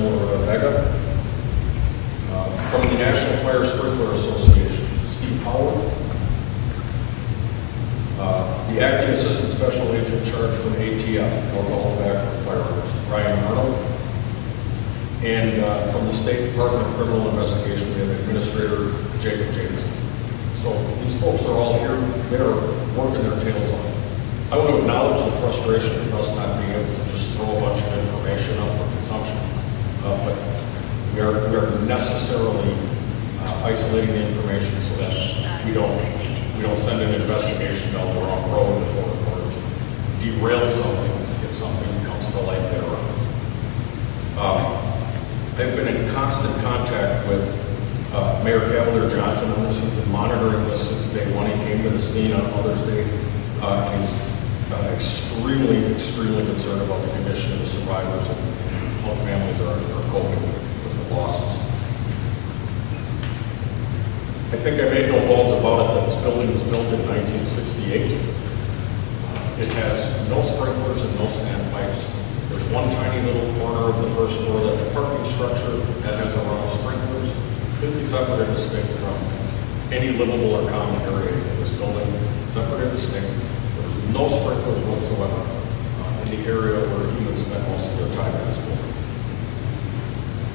Vega. From the National Fire Sprinkler Association, Steve Howard. The Acting Assistant Special Agent in Charge from ATF, Alcohol, Tobacco, and Firearms, Ryan Arnold. And from the State Department of Criminal Investigation, we have Administrator Jacob Jameson. So these folks are all here. They're working their tails off. I want to acknowledge the frustration of us not being able to just throw a bunch of information up for consumption. But we are necessarily isolating the information so that we don't send an investigation down the wrong road or derail something if something comes to light later on. I've been in constant contact with Mayor Cavalier Johnson on this. He's been monitoring this since day one. He came to the scene on Mother's Day. And he's extremely concerned about the condition of the survivors and how families are coping with the losses. I think I made no bones about it that this building was built in 1968. It has no sprinklers and no standpipes. There's one tiny little corner of the first floor that's a parking structure that has a row of sprinklers, completely separate and distinct from any livable or common area in this building, separate and distinct. There's no sprinklers whatsoever in the area where humans spend most of their time in this building.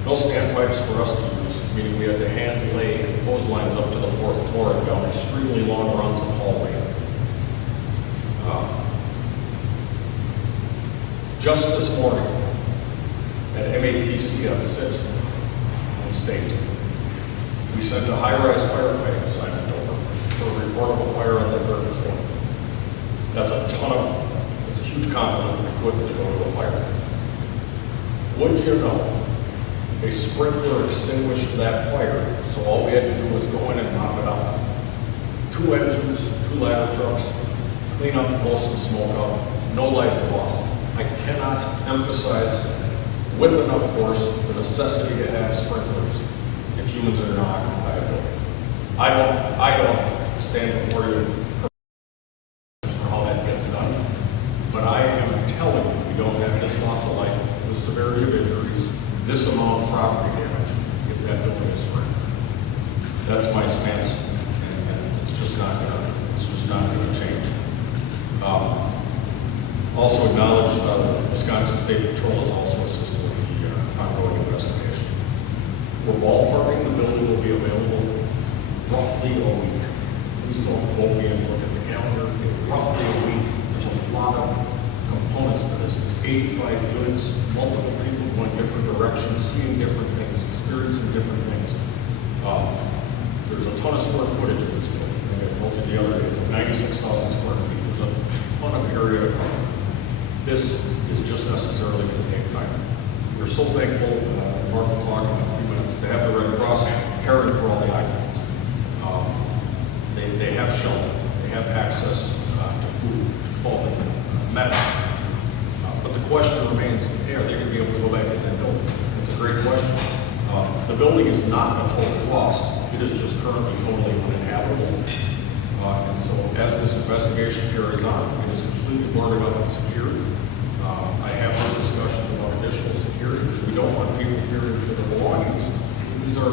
No standpipes for us to use, meaning we had to hand lay hose lines up to the fourth floor and down extremely long runs of hallway. Just this morning at MATC on 6th and State, we sent a high-rise firefighting assignment over for a reportable fire on the third floor. That's a huge complement of equipment to go to a fire. Would you know, a sprinkler extinguished that fire, so all we had to do was go in and mop it up. 2 engines, 2 ladder trucks, clean up most of the smoke out, no lives lost. I cannot emphasize with enough force the necessity to have sprinklers if humans are not occupied a building. I don't stand before you for how that gets done, but I am telling you we don't have this loss of life, this severity of injuries, this amount of property damage if that building is sprinkled. That's my stance, and it's just not going to change. Also acknowledge the Wisconsin State Patrol is also assisting with the ongoing investigation. We're ballparking the building will be available roughly a week. Please don't quote me and look at the calendar. Roughly a week. There's a lot of components to this. There's 85 units, multiple people going different directions, seeing different things, experiencing different things. There's a ton of square footage in this building. I think I told you the other day, it's 96,000 square feet. There's a ton of area to cover. This is just necessarily going to take time. We're so thankful, Mark will talk in a few minutes, to have the Red Cross caring for all the occupants. They have shelter, they have access to food, to clothing, medicine. But the question remains, hey, are they going to be able to go back in that building? It's a great question. The building is not a total loss. It is just currently totally uninhabitable. And so as this investigation carries on, it is completely boarded up and secured. I have heard discussions about additional security because we don't want people fearing for their belongings. These are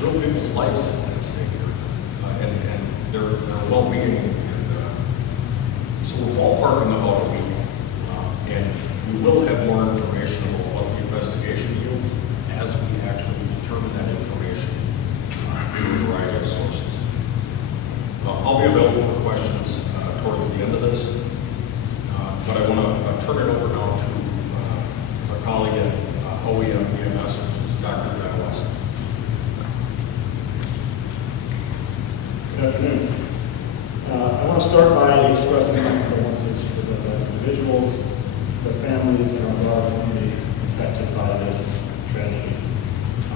real people's lives at stake here, and their well-being. And so we're ballparking about a week, and we will have more information about what the investigation yields as we actually determine that information through a variety of sources. I'll be available for questions towards the end of this, but I want to turn it over now to our colleague at OEM EMS, which is Dr. Ben West. Good afternoon. I want to start by expressing my condolences for the individuals, the families, and our broader community affected by this tragedy.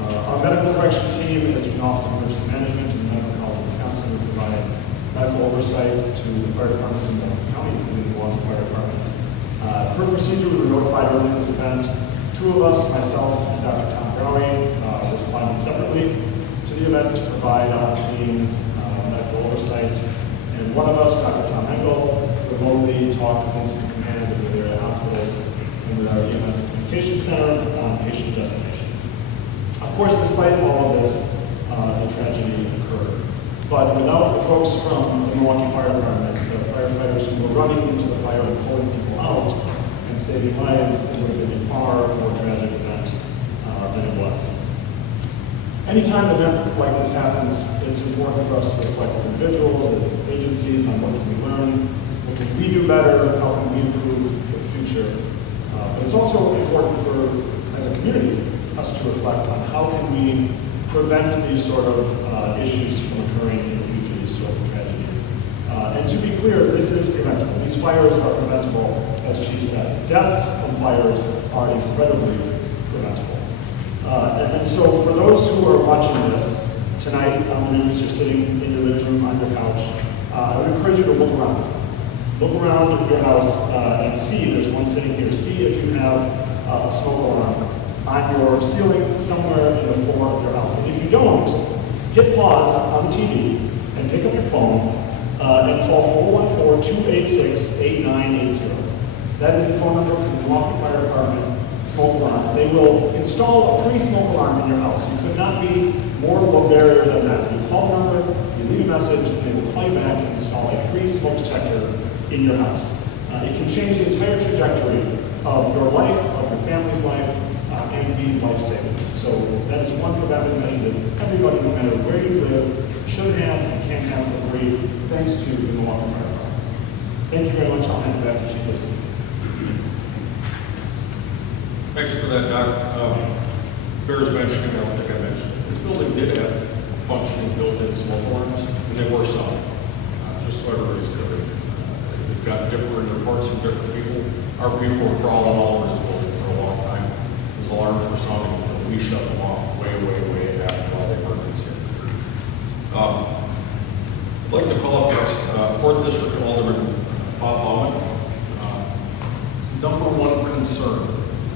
Our medical correction team is from the Office of Emergency Management and the Medical College of Wisconsin. We provide medical oversight to the fire departments in Milwaukee County, including the Milwaukee Fire Department. Per procedure, we were notified early in this event. 2 of us, myself and Dr. Tom Browning, responded separately to the event to provide on-scene medical oversight. And one of us, Dr. Tom Engel, remotely talked with incident command of the area hospitals and working with our EMS Communication Center on patient destinations. Of course, despite all of this, the tragedy occurred. But without the folks from the Milwaukee Fire Department, the firefighters who were running into the fire and pulling people out and saving lives, it would have been a far more tragic event than it was. Anytime an event like this happens, it's important for us to reflect as individuals, as agencies, on what can we learn, what can we do better, how can we improve for the future. But it's also important for, as a community, us to reflect on how can we prevent these sort of issues from occurring in the future, these sort of tragedies. And to be clear, this is preventable. These fires are preventable, as Chief said. Deaths from fires are incredibly preventable. And so for those who are watching this tonight on the news, you're sitting in your living room on your couch, I would encourage you to look around. Look around your house and see, there's one sitting here, see if you have a smoke alarm on your ceiling somewhere in the floor of your house. And if you don't, hit pause on the TV and pick up your phone and call 414-286-8980. That is the phone number for the Milwaukee Fire Department smoke alarm. They will install a free smoke alarm in your house. You could not be more low barrier than that. You call the number, you leave a message, and they will call you back and install a free smoke detector in your house. It can change the entire trajectory of your life, of your family's life, and be life-saving. So that is one preventive measure that everybody, no matter where you live, should have and can have for free, thanks to the Milwaukee Fire Department. Thank you very much. I'll hand it back to Chief Lipsy. Thanks for that, Doc. Bears mentioned, I don't think I mentioned it. This building did have functioning built-in smoke alarms, and they were some, just so everybody's clear. We've got different reports from different people. Our people were crawling all over this building for a long time. Those alarms were sounding until we shut them off way after all the emergency. I'd like to call up next 4th District Alderman Bob Baumann. Number one concern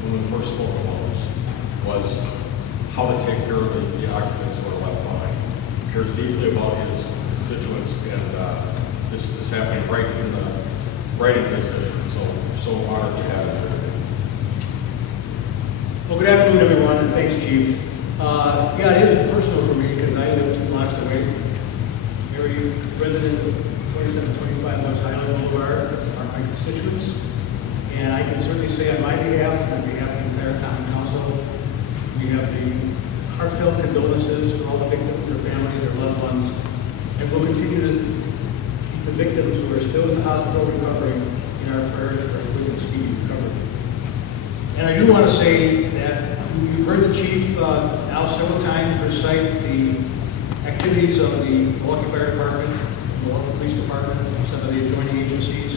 when we first spoke about this was how to take care of the occupants who are left behind. He cares deeply about his constituents, and this happened right in his district. So we're so honored to have him here today. Well, good afternoon, everyone, and thanks, Chief. Yeah, it is personal for me because I live 2 blocks away. Every resident of 2725 West Highland Boulevard are my constituents. And I can certainly say on my behalf, and on behalf of the entire Common Council, we have the heartfelt condolences for all the victims, their families, their loved ones, and we'll continue to keep the victims who are still in the hospital recovering in our prayers for a quick and speedy recovery. And I do want to say that you've heard the Chief now several times recite the activities of the Milwaukee Fire Department, the Milwaukee Police Department, and some of the adjoining agencies.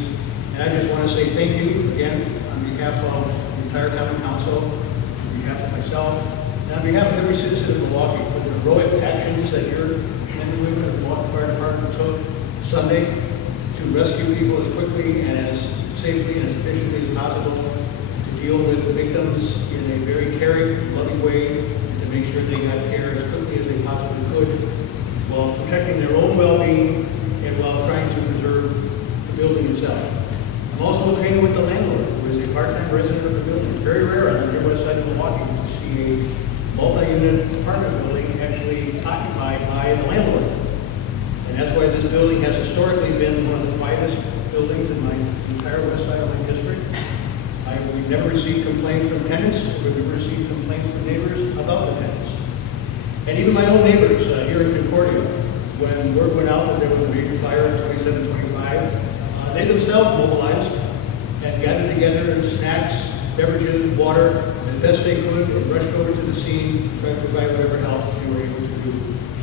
And I just want to say thank you again on behalf of the entire Common Council, on behalf of myself, and on behalf of every citizen of Milwaukee for the heroic actions that your men and women of the Milwaukee Fire Department took Sunday to rescue people as quickly and as safely and as efficiently as possible, to deal with the victims in a very caring, loving way, and to make sure they got care as quickly as they possibly could, while protecting their own well-being and while trying to preserve the building itself. I'm also acquainted with the landlord, who is a part-time resident of the building. It's very rare on the near west side of Milwaukee to see a multi-unit apartment building actually occupied by the landlord. And that's why this building has historically been one of the quietest buildings in my entire west side of my district. We've never received complaints from tenants. We've never received complaints from neighbors about the tenants. And even my own neighbors here in Concordia, when word went out that there was a major fire in 2725, they themselves mobilized and gathered together snacks, beverages, water, as best they could, and rushed over to the scene to try to provide whatever help they were able to do.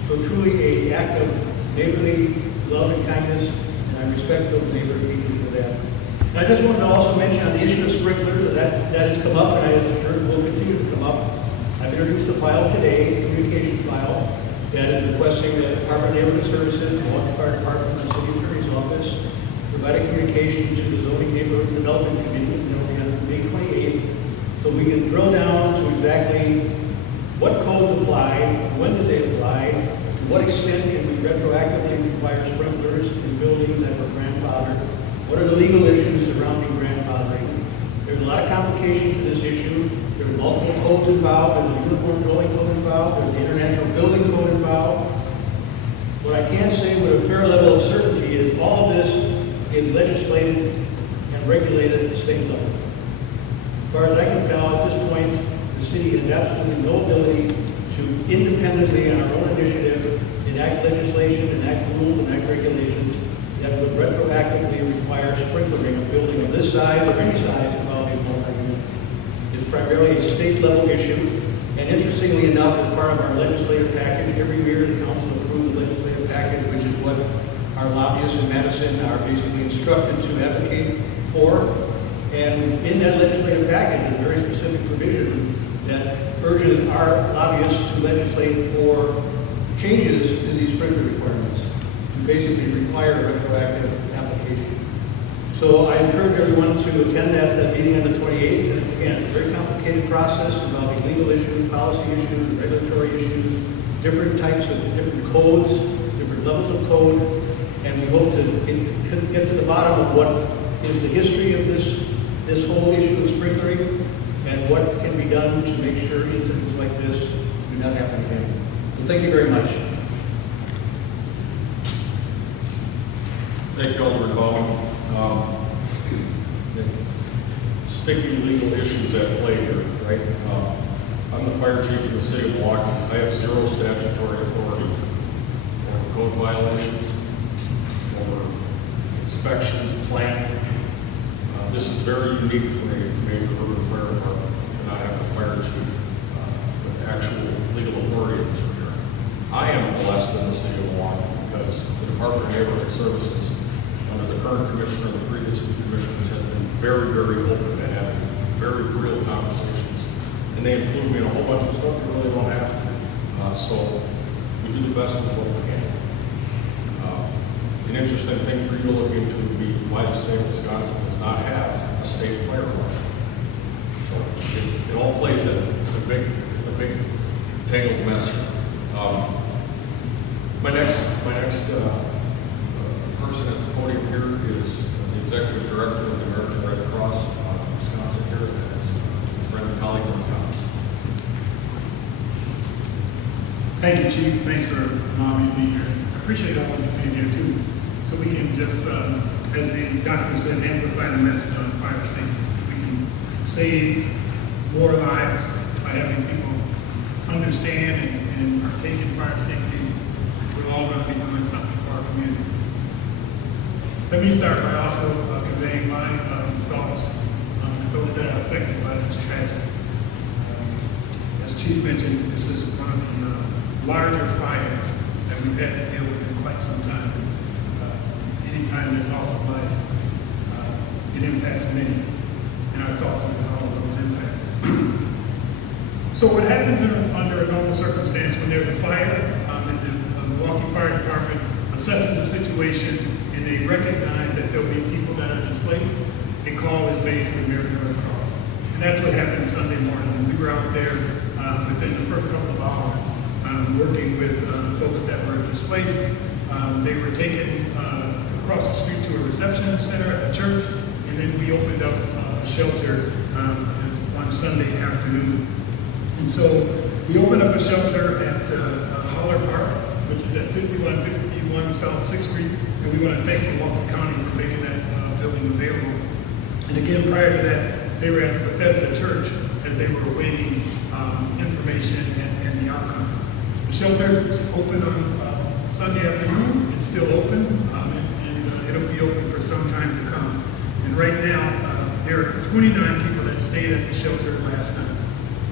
So truly an act of neighborly love and kindness, and I respect those neighbors deeply for that. And I just wanted to also mention on the issue of sprinklers, that has come up, and I am sure it will continue to come up. I've introduced a file today, a communication file, that is requesting that the Department of Neighborhood Services, Milwaukee Fire Department, and City Attorney's Office provide a communication to the Zoning Neighborhood Development Committee that will be on May 28th, so we can drill down to exactly what codes apply, when do they apply, to what extent can we retroactively require sprinklers in buildings that were grandfathered, what are the legal issues surrounding grandfathering. There's a lot of complication to this issue. There are multiple codes involved. There's a uniform building code involved. There's the international building code involved. What I can say with a fair level of certainty is all of this is legislated and regulated at the state level. As far as I can tell, at this point, the city has absolutely no ability to independently, on our own initiative, enact legislation, enact rules, enact regulations that would retroactively require sprinklering a building of this size or any size involving multi-unit. It's primarily a state-level issue, and interestingly enough, as part of our legislative package, every year the council approves the legislative package, which is what our lobbyists in Madison are basically instructed to advocate for. And in that legislative package, a very specific provision that urges our lobbyists to legislate for changes to these sprinkler requirements, to basically require retroactive application. So I encourage everyone to attend that meeting on the 28th. And again, it's a very complicated process involving legal issues, policy issues, regulatory issues, different types of different codes, different levels of code, and we hope to get to the bottom of what is the history of this whole issue of sprinklering and what can be done to make sure incidents like this do not happen again. So thank you very much. Thank you, Alderman Bowman. Sticky legal issues at play here, right? I'm the fire chief in the city of Milwaukee. I have zero statutory authority over code violations, over inspections, planning. This is very unique for a major urban fire department to not have a fire chief with actual legal authority in this regard. I am blessed in the city of Milwaukee because the Department of Neighborhood Services, under the current commissioner and the previous two commissioners, has been very, very open to having very real conversations. And they include me in a whole bunch of stuff you really don't have to. So we do the best with what we can. An interesting thing for you to look into would be why the state of Wisconsin does not have a state fire marshal. So it all plays in. It's a big tangled mess here. My next person at the podium here is the executive director of the American Red Cross of Wisconsin here, and that is a friend and colleague from Wisconsin. Thank you, Chief. Thanks for allowing me to be here. I appreciate all of you being here too, so we can just, as the doctor said, amplify the message on fire safety. We can save more lives by having people understand and partake in fire safety. We're all going to be doing something for our community. Let me start by also conveying my thoughts to those that are affected by this tragedy. As Chief mentioned, this is one of the larger fires that we've had to deal with in quite some time. Anytime there's loss of life, it impacts many, and our thoughts are with all of those impacted. So what happens under a normal circumstance when there's a fire, and the Milwaukee Fire Department assesses the situation and they recognize that there'll be people that are displaced, a call is made to the American Red Cross. And that's what happened Sunday morning. We were out there within the first couple of hours working with the folks that were displaced. They were taken across the street to a reception center at a church, and then we opened up a shelter on Sunday afternoon. And so we opened up a shelter at Holler Park, which is at 5151 South 6th Street, and we want to thank Milwaukee County for making that building available. And again, prior to that, they were at the Bethesda Church as they were awaiting information and the outcome. The shelter is open on Sunday afternoon. It's still open, and it'll be open for some time to come. And right now, there are 29 people that stayed at the shelter last night.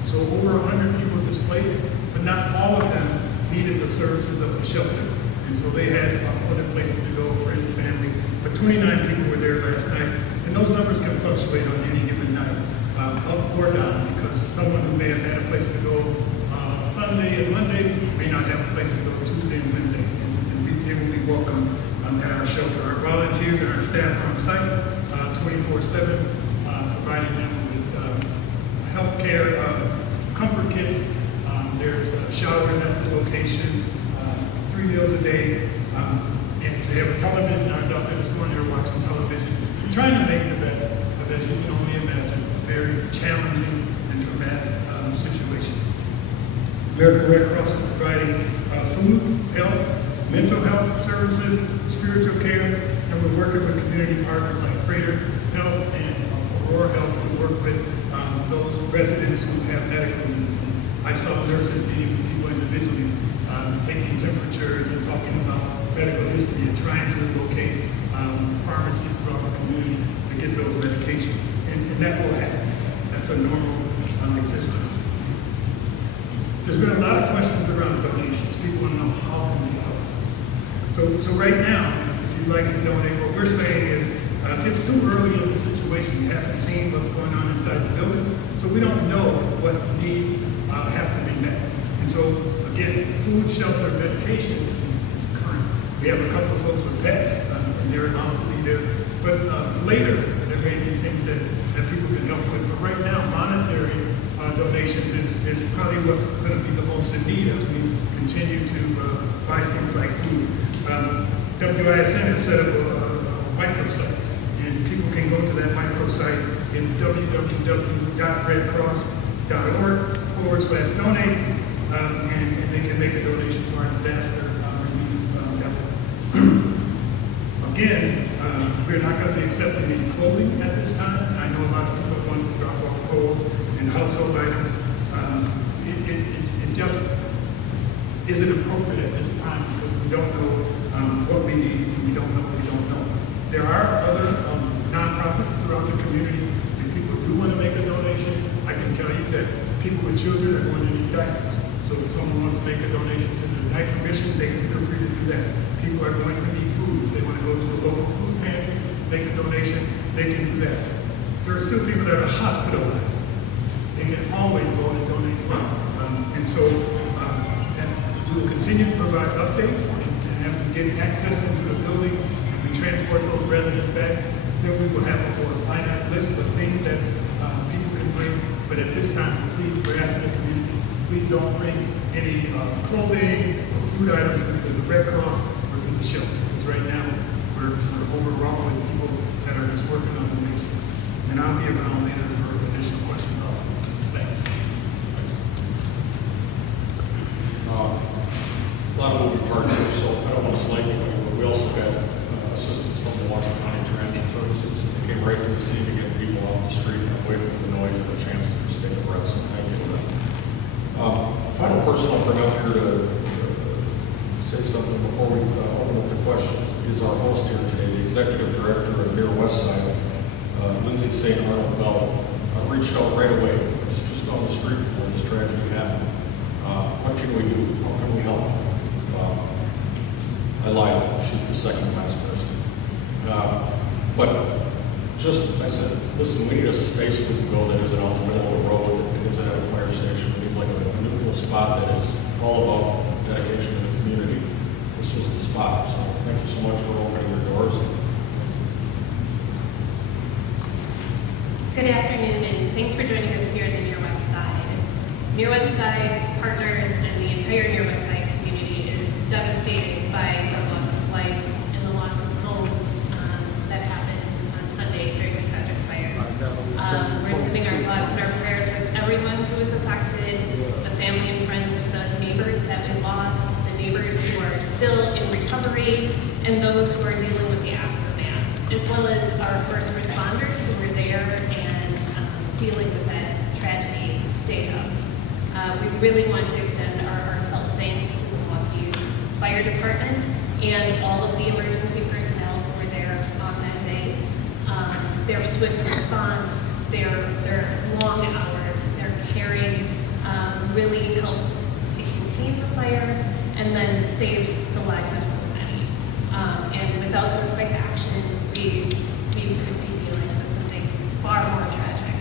So over 100 people displaced, but not all of them needed the services of the shelter. And so they had other places to go, friends, family. But 29 people were there last night. And those numbers can fluctuate on any given night, up or down, because someone who may have had a place to go Sunday and Monday may not have a place to go Tuesday and Wednesday. And they will be welcome at our shelter. Our volunteers and our staff are on site 24/7, providing them with health care, comfort kits. There's showers at the location, 3 meals a day. And so they have a television. I was out there this morning, they were watching television. We're trying to make the best of, as you can only imagine, a American Red Cross is providing food, health, mental health services, spiritual care, and we're working with community partners like Freighter Health and Aurora Health to work with those residents who have medical needs. And I saw nurses meeting with people individually, taking temperatures and talking about medical history and trying to locate pharmacies throughout the community to get those medications. And that will happen. That's a normal existence. There's been a lot of questions around donations. People want to know how can we help. So right now, if you'd like to donate, what we're saying is it's too early in the situation. We haven't seen what's going on inside the building, so we don't know what needs have to be met. And so again, food, shelter, medication is current. We have a couple of folks with pets, and they're allowed to be there. But later, there may be things that people can help with. But right now, monetary donations is probably what's going to be the most in need as we continue to buy things like food. WISN has set up a microsite, and people can go to that microsite. It's www.redcross.org/donate, and they can make a donation to our disaster relief efforts. Again, we're not going to be accepting any clothing at this time. I know a lot of people are going to drop off clothes and household items. It just isn't appropriate at this time because we don't know what we need, and we don't know what we don't know. There are other nonprofits throughout the community. If people do want to make a donation, I can tell you that people with children are going to need diapers. So if someone wants to make a donation to the diaper mission, they can feel free to do that. People are going to need food. If they want to go to a local food pantry, make a donation, they can do that. There are still people that are hospitalized. They can always go and donate money. And so we will continue to provide updates, and as we get access into the building and we transport those residents back, then we will have a more finite list of things that people can bring. But at this time, please, we're asking the community, please don't bring any clothing or food items to the Red Cross or to the shelter. Because right now, we're overwhelmed with people that are just working on the basics. And I'll be around later for additional questions also. Thanks. A lot of moving parts here, so I don't want to slight anybody, but we also had assistance from Milwaukee County Transit Services. They came right to the scene to get people off the street and away from the noise and a chance to just take a breath, so thank you for that. A final person I'll bring up here to say something before we open up the questions is our host here today, the Executive Director of Near West Side, Lindsay St. Arnold Bell. Reached out right away. It's just on the street from where this tragedy happened. What can we do? How can we help? I lied. She's the second last person. But I said, listen, we need a space we can go that isn't out in the middle of the road, that isn't at a fire station. We need like a neutral spot that is all about dedication to the community. This was the spot. So thank you so much for opening your doors. Good afternoon, and thanks for joining us here at the Near West Side. Near West Side partners and the entire Near West Side community is devastated by the loss of life and the loss of homes that happened on Sunday during the tragic fire. We're sending our thoughts and our prayers with everyone who was affected, the family and friends of the neighbors that we lost, the neighbors who are still in recovery, and those who are dealing with the aftermath, as well as our first responders who were there and dealing with that tragedy day of. We really want to extend our heartfelt thanks to the Milwaukee Fire Department and all of the emergency personnel who were there on that day. Their swift response, their long hours, their caring really helped to contain the fire and then saves the lives of so many. And without their quick action, we could be dealing with something far more tragic.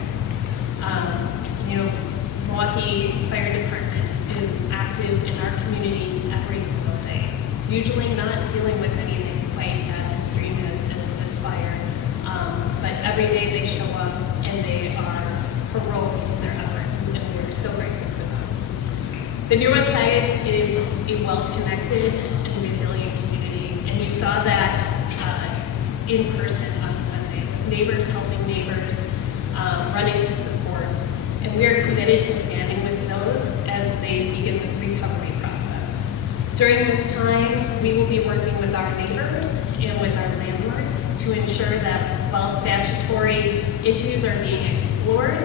Milwaukee Fire Department is active in our community every single day, usually not dealing with anything quite as extreme as this fire, but every day they show up and they are heroic in their efforts, and we're so grateful for them. The Near West Side is a well-connected and resilient community, and you saw that in person on Sunday, neighbors helping neighbors, running to support. And we are committed to standing with those as they begin the During this time, we will be working with our neighbors and with our landlords to ensure that while statutory issues are being explored,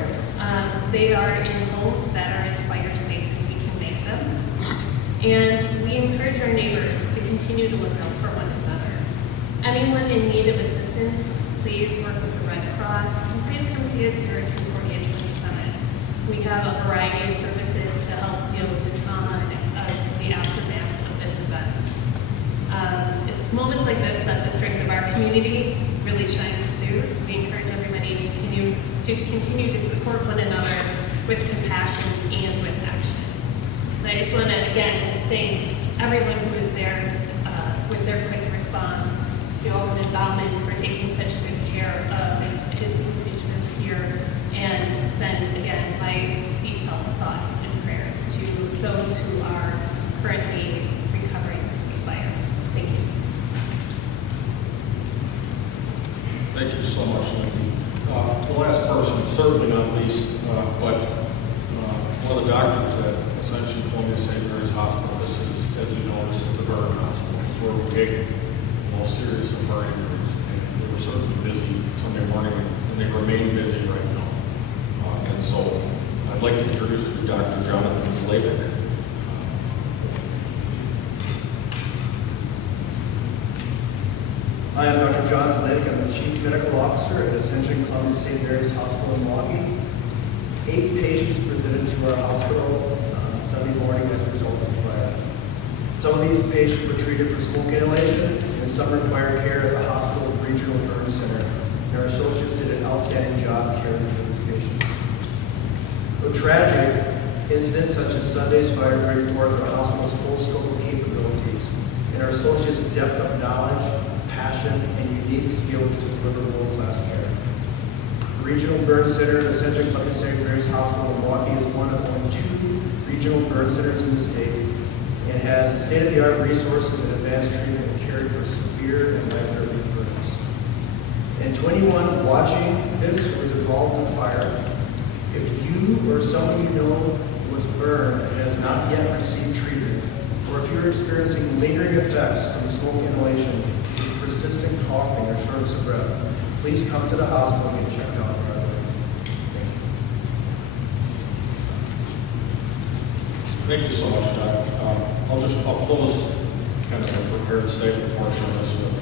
they are in homes that are as fire safe as we can make them. And we encourage our neighbors to continue to look out for one another. Anyone in need of assistance, please work with the Red Cross, and please come see us here at 24827. We have a variety of services to help deal with the trauma of the aftermath of this event. It's moments like this that the strength of our community really shines through, so we encourage everybody to continue to support one another with compassion and with action. And I just want to, again, thank everyone who was there with their quick response, to Alderman Bauman for taking such good care of his constituents here, and send, again, my deep thoughts and prayers to those who are currently recovering from this fire. Thank you. Thank you so much, Lindsay. The last person, certainly not least, but one of the doctors at Ascension Columbia St. Mary's Hospital. This is, as you know, this is the burn hospital. It's where we take the most serious of burn injuries. And they were certainly busy Sunday morning, and they remain busy right now. And so I'd like to introduce you to Dr. Jonathan Slavik. Hi, I'm Dr. John Slavik. I'm the Chief Medical Officer at Ascension Columbia St. Mary's Hospital in Milwaukee. 8 patients presented to our hospital on Sunday morning as a result of the fire. Some of these patients were treated for smoke inhalation, and some required care at the hospital's regional burn center. And our associates did an outstanding job caring for these patients. Though tragic, incidents such as Sunday's fire bring forth our hospital's full scope of capabilities and our associates' depth of knowledge, passion, and unique skills to deliver world-class care. The Regional Burn Center at Ascension Columbia St. Mary's Hospital in Milwaukee is one of only 2 regional burn centers in the state and has state-of-the-art resources and advanced treatment and caring for severe and life-threatening burns. And to anyone watching this who was involved in the fire, if you or someone you know was burned and has not yet received treatment, or if you're experiencing lingering effects from smoke inhalation, persistent coughing or shortness of breath, please come to the hospital and get checked out right away. Thank you so much, Doc. I'll close kind of a prepared statement portion of this with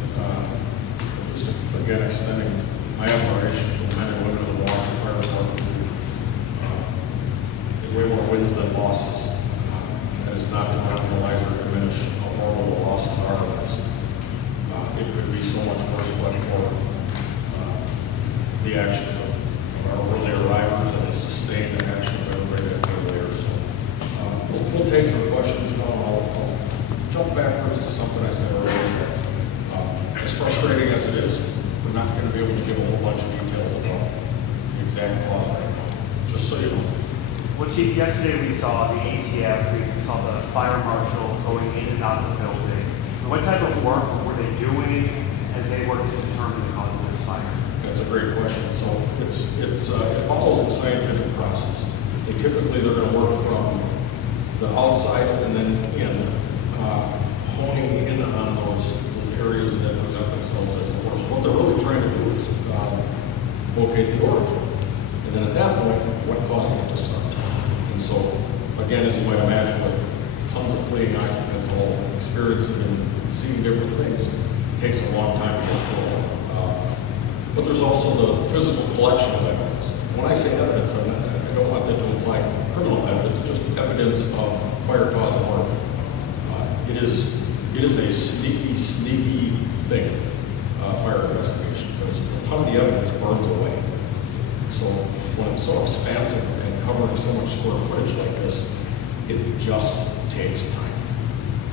just again extending my admiration for the men and women of the Milwaukee Fire Department who way more wins than losses. That is not to marginalize or diminish how horrible the losses are to us. It could be so much worse but for the actions of our early arrivals and the sustained action of everybody that came later. So we'll take some questions now. I'll jump backwards to something I said earlier. As frustrating as it is, we're not going to be able to give a whole bunch of details about the exact cause right now, just so you know. Well, Chief, yesterday we saw the ATF, we saw the fire marshal going in and out of the building. What type of work were they doing as they worked to determine the cause of this fire? That's a great question. So it follows the scientific process. They're going to work from the outside and then in, honing in on those areas that present themselves as the worst. What they're really trying to do is locate the origin. And then at that point, what caused it to start? And so, again, as you might imagine, with tons of fleeing occupants all experiencing and seeing different things, it takes a long time to get through all that. But there's also the physical collection of evidence. When I say evidence, I don't want that to imply criminal evidence, just evidence of fire cause and origin. It is a sneaky thing, fire investigation, because a ton of the evidence burns away. So when it's so expansive and covering so much square footage like this, it just takes time.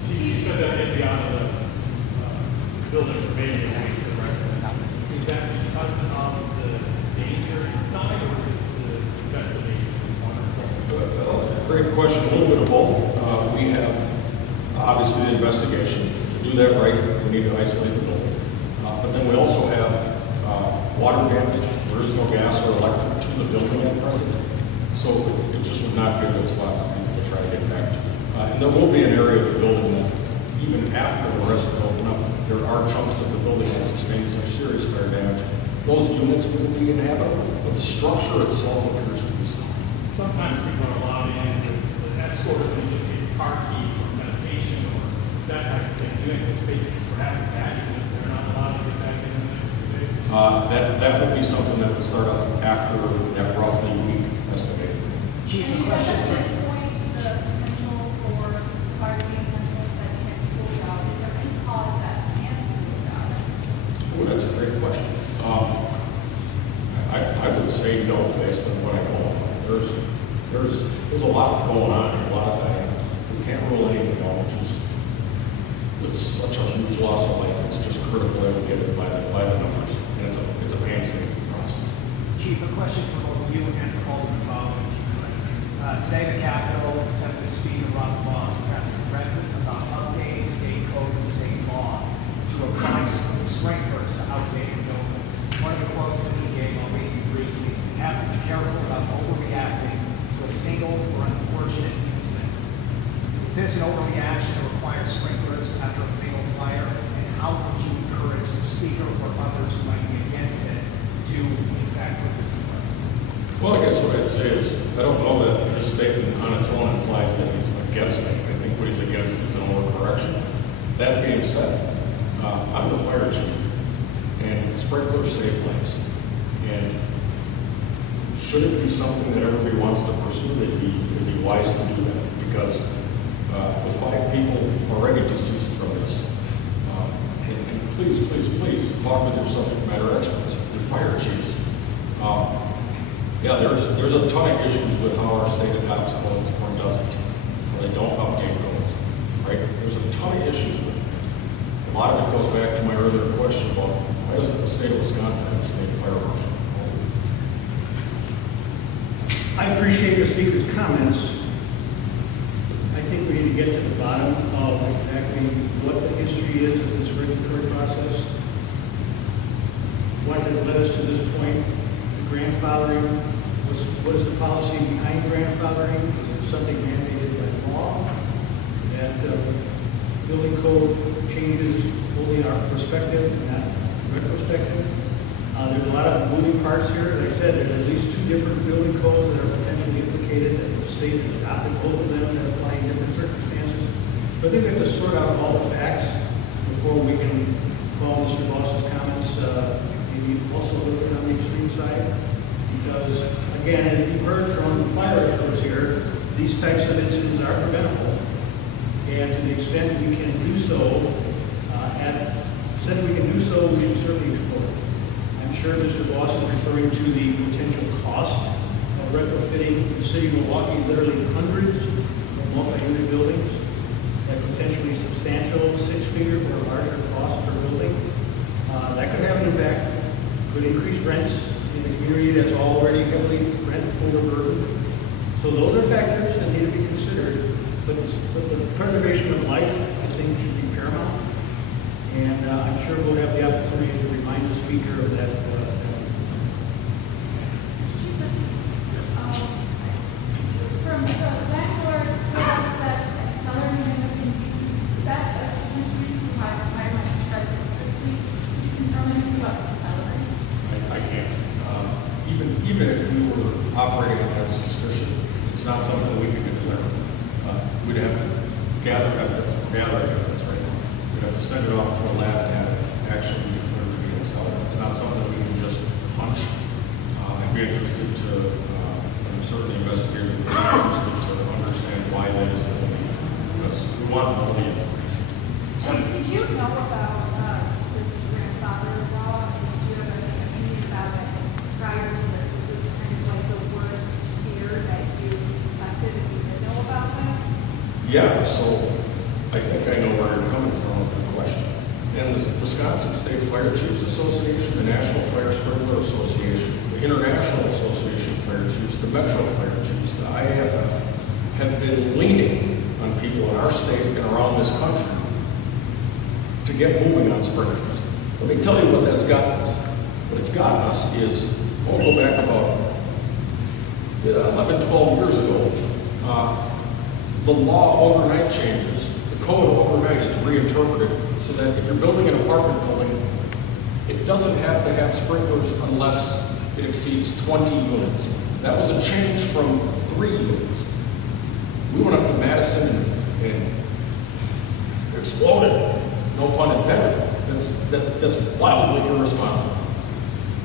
You said that maybe beyond the building remaining is that because of the danger inside or the investigation? Great question. A little bit of both. We have obviously the investigation. To do that right, we need to isolate the building. But then we also have water damage. There is no gas or electric to the building at present. So it just would not be a good spot for people to try to get back to. And there will be an area of the building that even after the rest of it opened up, there are chunks of the building that sustained such serious fire damage. Those units will be inhabitable, but the structure itself appears to be sound. Sometimes people are allowed in with an escort and just get a car key or medication or that type of thing. Do you anticipate perhaps that, even if they're not allowed to get back in the next few days? That would be something that would start up after that roughly week estimated. Chief, a question at this point, the potential for fire to be potentially setting it cooled out, is there any cause that can cool out? Oh, that's a great question. I would say no, based on what I know. There's a lot going on here, a lot of dynamics. We can't rule anything out, which is, with such a huge loss of life, it's just critical that we get it by the numbers. And it's a painstaking process. Chief, a question for both you and for Alderman Bob, if you could. Today, the Capitol, Assembly Speaker Robert Moss was asking the record about updating state code and state law to apply sprinklers to outdated buildings. One of the quotes that he gave, I'll read you briefly: "We have to be careful about overreacting to a single or unfortunate incident. Is this an overreaction to require sprinklers after a fatal fire? And how would you encourage the speaker or others who might be against it to, in fact, put this in place?" Well, I guess what I'd say is, I don't know that his statement on its own implies that he's against it. I think what he's against is an overcorrection. That being said, I'm the fire chief, and sprinklers save lives. And should it be something that everybody wants to pursue, it'd be wise to do that, because with 5 people already deceased from this, and please talk with your subject matter experts, your fire chiefs. Yeah, there's a ton of issues with how our state adopts codes or doesn't, or they don't update codes, right? There's a ton of issues with it. A lot of it goes back to my earlier question about why doesn't the state of Wisconsin have a state fire marshal? I appreciate the speaker's comments. I think we need to get to the bottom of exactly what the history is of this regulatory process. What has led us to this point? The grandfathering, what is the policy behind grandfathering? Is it something mandated by law? That building code changes only our perspective, not retrospective. There's a lot of moving parts here. As I said, there's at least 2 different building codes that are potentially implicated, that the state has adopted both of them that apply in different circumstances. So I think we have to sort out all the facts before we can call Mr. Boss's comments maybe also a little bit on the extreme side. Because, again, as you've heard from fire experts here, these types of incidents are preventable. And to the extent we can do so, we should certainly explore it. I'm sure Mr. Boss is referring to the potential cost of retrofitting the city of Milwaukee, literally hundreds of multi-unit buildings at potentially substantial 6-figure or larger cost per building. That could have an impact, could increase rents in a community that's already heavily rent overburdened. So those are factors that need to be considered, but the preservation of life, I think, should be paramount. And I'm sure we'll have the opportunity to remind the speaker of that. From the landlord that cellar unit have been used, is that a reason why my price quickly? Can you confirm anything about the cellar? I can't. Even if we were operating on that suspicion, it's not something we can declare. We'd have to gather evidence, right now. We'd have to send it off to a lab to have it actually declared to be a cellar. It's not something we can just punch. I'd be interested to, and certainly investigators would be interested to understand why that is the belief, because we want all the information. Did you know about this grandfather law, and did you have any opinion about it prior to this? Was this kind of like the worst fear that you suspected if you did know about this? Yeah, so I think I know where you're coming from with your question. And the Wisconsin State Fire Chiefs Association, the National Fire Sprinkler Association, the International Association of Fire Chiefs, the Metro Fire Chiefs, the IAFF, have been leaning on people in our state and around this country to get moving on sprinklers. Let me tell you what that's gotten us. What it's gotten us is, we'll go back about 11, 12 years ago, the law overnight changes, the code overnight is reinterpreted so that if you're building an apartment building, it doesn't have to have sprinklers unless it exceeds 20 units. That was a change from 3 units. We went up to Madison and exploded, no pun intended. That's wildly irresponsible.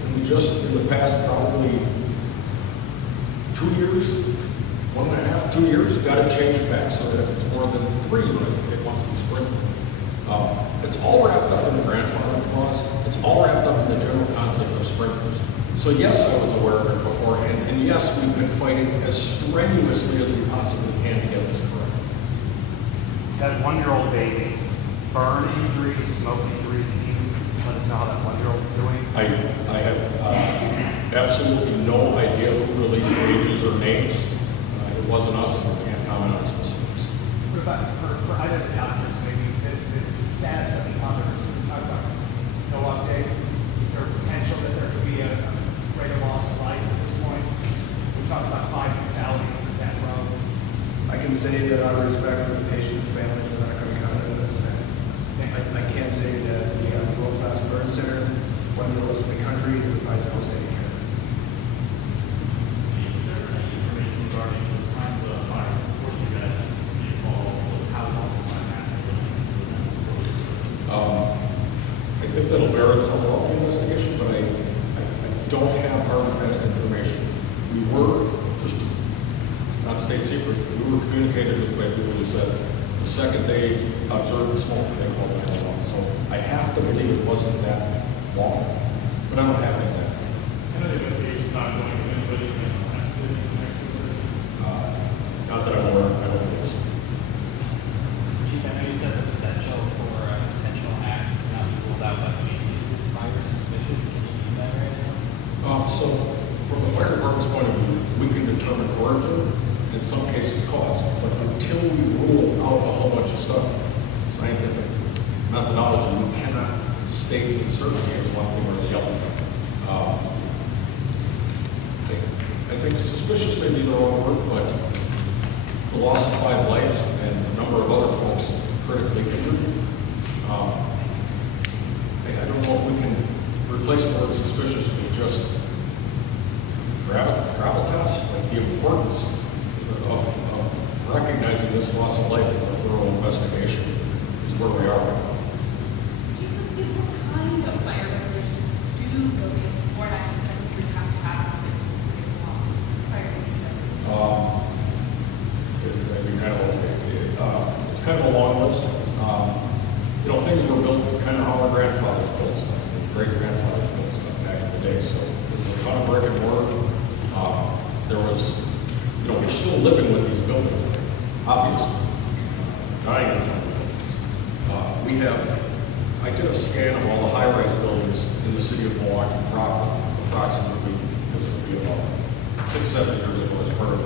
And we just, in the past probably 2 years, 1.5, 2 years, got to change it back so that if it's more than 3 units, it must be sprinkled. It's all wrapped up in the grandfather clause. It's all wrapped up in the general concept of sprinklers. So yes, I was aware of it beforehand, and yes, we've been fighting as strenuously as we possibly can to get this correct. That 1-year-old baby, burn injuries, smoke injuries, can you let us know how that 1-year-old is doing? I have absolutely no idea who released ages or names. It wasn't us, and we can't comment on specifics. What about for either of the doctors, maybe the status of the others? We talked about no update. Is there potential that there could be a greater loss of life at this point? We talked about 5 fatalities at that road. I can say that out of respect for the patient's families, we're not going to comment on this. I can't say that we have a world-class burn center, one of the lowest in the country, that provides outstanding care. Is there any information regarding the time of the fire before you guys get involved, how long the fire happened? I think that'll bear itself out in the investigation, but I don't have hard and fast information. We were, just not state secret, we were communicated with by people who said the second they observed smoke, they called 911. So I have to believe it wasn't that long, but I don't have an exact time. I know the investigation's not going to anybody in the last city in connection with this. Not that I'm aware of, I don't believe so. Chief, I know you said the potential for potential acts cannot be ruled out, but I mean, is this fire suspicious? Can you do that right now? So from the fire department's point of view, we can determine origin, in some cases cause, but until we rule out a whole bunch of stuff, scientific methodology, we cannot state with certainty it's one thing or the other. I think suspicious may be the wrong word, but the loss of 5 lives and a number of other folks critically injured. I don't know if we can replace the word suspicious with just gravitas, like the importance of recognizing this loss of life in a thorough investigation is where we are right now. Do you know what kind of fire regulations do buildings before 1973 have to have fire safety? It'd be kind of it's kind of a long list. Things were built kind of how our grandfathers built stuff, great grandfathers built stuff back in the day. So there was a ton of brick and mortar. There was, we're still living with these buildings, obviously. Dying in some buildings. I did a scan of all the high-rise buildings in the city of Milwaukee proper, approximately, this would be about 6-7 years ago, as part of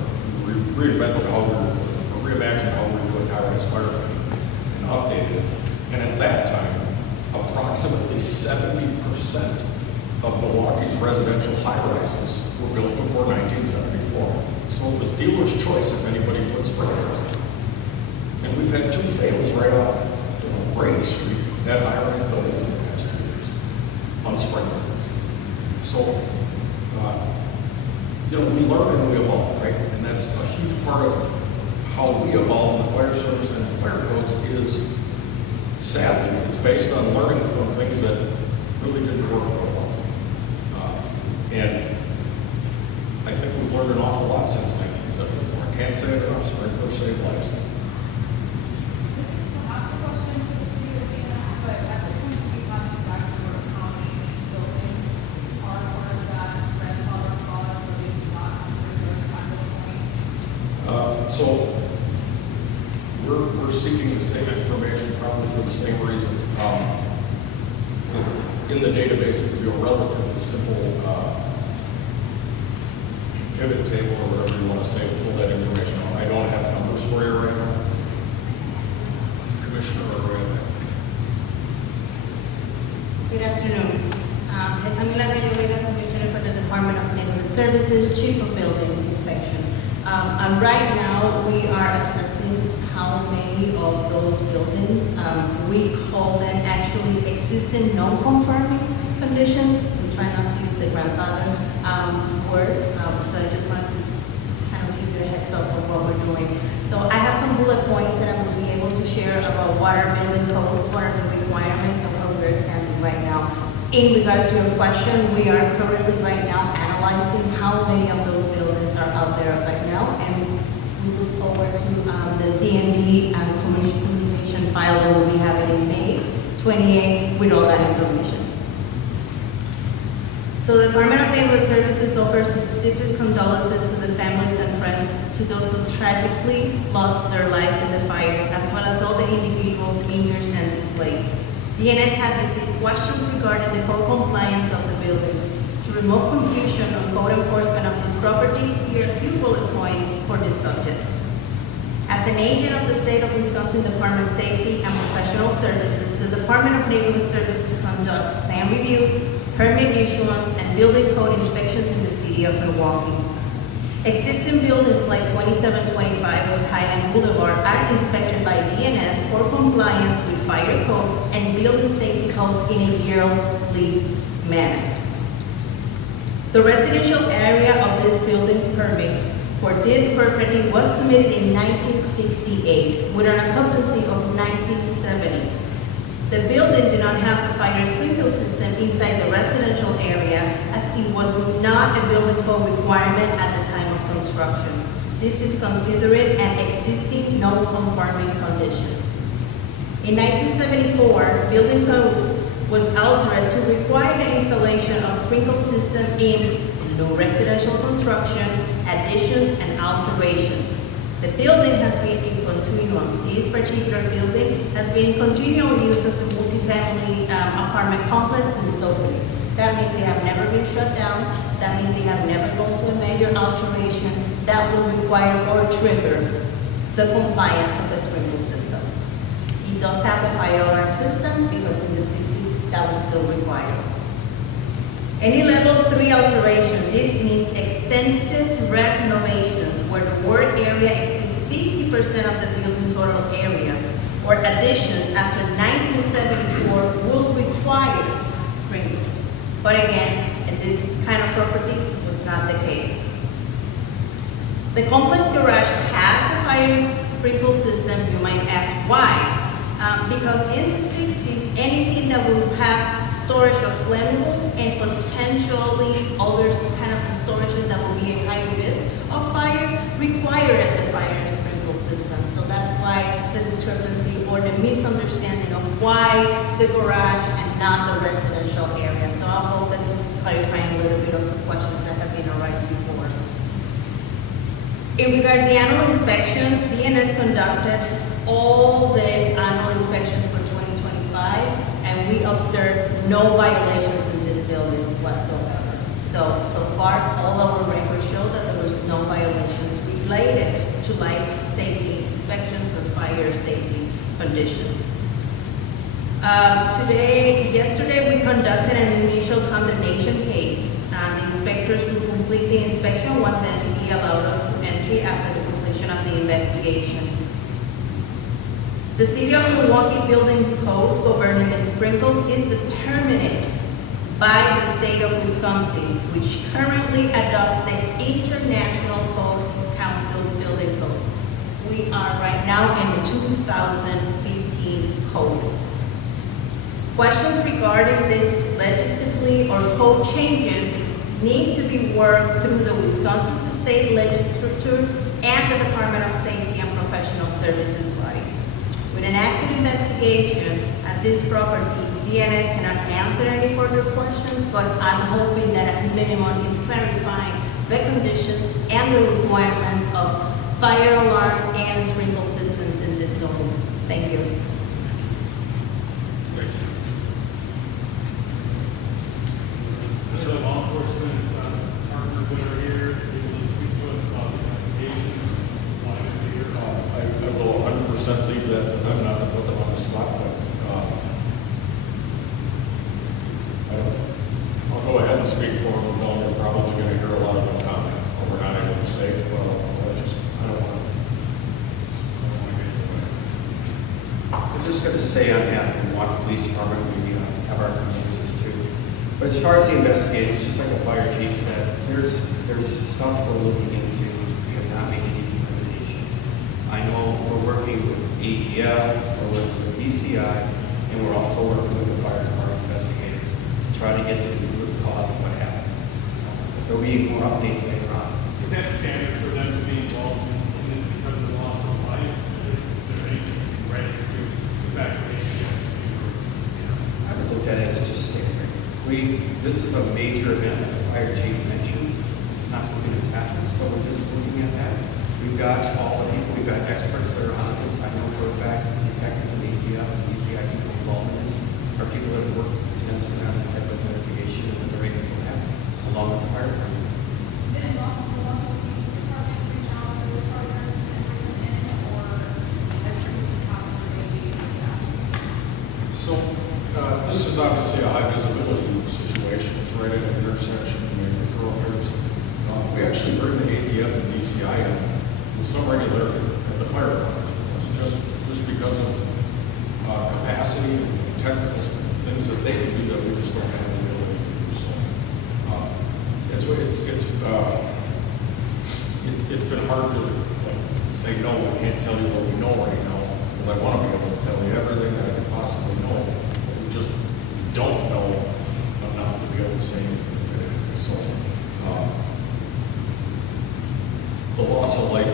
reimagined how we were doing high-rise firefighting and updated it. And at that time, approximately 70% of Milwaukee's residential high-rises were built before 1974. So it was dealer's choice if anybody put sprinklers in. And we've had 2 fails right off Brady Street, that high-rise buildings in the past 2 years, unsprinkled. So, we learn and we evolve, right? And that's a huge part of how we evolve in the fire service and fire codes is, sadly, it's based on learning from things that really didn't work real well. And I think we've learned an awful lot since 1974. I can't say it enough, sprinklers save lives. This is perhaps a question for the city of Phoenix, but at this point, do you have an exact number of how many buildings are part of that grandfather clause where they do not have sprinklers at this point? So we're seeking the same information probably for the same reasons. In the database, it would be a relatively simple pivot table or whatever you want to say to pull that information out. I don't have numbers for you right now. Commissioner, go ahead. Good afternoon. Commissioner for the Department of Neighborhood Services, Chief of Building Inspection. I Right now, we are assessing how many of those buildings, we call them actually existing non-conforming conditions. We try not to use the grandfather word, so I just wanted to kind of give you a heads up of what we're doing. So I have some bullet points that I will be able to share about what are building codes, what are the requirements, and where we're standing right now. In regards to your question, we are currently right now analyzing how many of those buildings are out there right now, and we look forward to the ZMB and communication file that we'll be having in May 28 with all that information. So the Department of Neighborhood Services offers its deepest condolences to the families and friends to those who tragically lost their lives in the fire, as well as all the individuals injured and displaced. DNS has received questions regarding the code compliance of the building. To remove confusion on code enforcement of this property, here are a few bullet points for this subject. As an agent of the State of Wisconsin Department of Safety and Professional Services, the Department of Neighborhood Services conduct plan reviews, permit issuance, and building code inspections in the city of Milwaukee. Existing buildings like 2725 West Highland Boulevard are inspected by DNS for compliance with fire codes and building safety codes in a yearly manner. The residential area of this building permit for this property was submitted in 1968 with an occupancy of 1970. The building did not have a fire sprinkler system inside the residential area, as it was not a building code requirement at the time of construction. This is considered an existing non-conforming condition. In 1974, building code was altered to require the installation of sprinkler system in new residential construction, additions, and alterations. The building has been in continuum. This particular building has been in continual use as a multifamily apartment complex in Sophie. That means they have never been shut down. That means they have never gone to a major alteration that will require or trigger the compliance of the sprinkler system. It does have a fire alarm system because in the 60s that was still required. Any level 3 alteration, this means extensive renovations where the work area exceeds 50% of the building total area, or additions after 1974 will require sprinklers. But again, in this kind of property, was not the case. The complex garage has a fire sprinkler system. You might ask why? Because in the 60s, anything that will have storage of flammables and potentially other kind of storages that will be a high risk of fire required the fire sprinkler system. So that's why the discrepancy or the misunderstanding of why the garage and not the residential area. So I hope that this is clarifying a little bit of the questions that have been arising before. In regards to the annual inspections, DNS conducted all the annual inspections for 2025, and we observed no violations in this building whatsoever. So far, all our records show that there was no violations related to life safety inspections or fire safety conditions. Yesterday we conducted an initial condemnation case. The inspectors will complete the inspection once NPD allowed us to entry after the completion of the investigation. The City of Milwaukee Building Codes governing the sprinkles is determined by the State of Wisconsin, which currently adopts the International Code Council Building Codes. We are right now in the 2015 code. Questions regarding this legislatively or code changes need to be worked through the Wisconsin State Legislature and the Department of Safety and Professional Services bodies. With an active investigation at this property, DNS cannot answer any further questions, but I'm hoping that at minimum is clarifying the conditions and the requirements of fire alarm and sprinkler systems in this building. Thank you. So law enforcement partners that are here, able to speak to us about the investigation, why they're here. I will 100% leave that to them, not to put them on the spot, but I'll go ahead and speak for them, though you're probably going to hear a lot of them comment, or we're not able to say, well, I just going to say on behalf of the Milwaukee Police Department, we have our condolences too. But as far as the investigation, it's just like the fire chief said, there's stuff we're looking into. We have not made any determination. I know we're working with ATF, we're working with DCI, and we're also working with the fire department investigators to try to get to the root cause of what happened. So, there'll be more updates later on. Is that standard for them to be involved in this because of the loss of life? Is there anything ready to evacuate the I would look at it as just standard. This is a major event, like the fire chief mentioned. This is not something that's happened, so we're just looking at that. We've got all the people, we've got experts that are on this. I know for a fact that the detectives and ATF and DCI people involved in this are people that have worked extensively on this type of investigation and they're ready to go ahead, along with the fire department. Did the local police department reach out to those partners and bring them in, or as soon as this happened, were they being So, this is obviously a high visibility situation. It's right at an intersection of major thoroughfares. We actually bring the ATF and DCI in with some regularity at the fire department, just because of capacity and technical things that they can do that we just don't have the ability to do. So, it's been hard to say no. We can't tell you what we know right now, because I want to be able to tell you everything that I can possibly know. We just don't know enough to be able to say anything definitively. So, the loss of life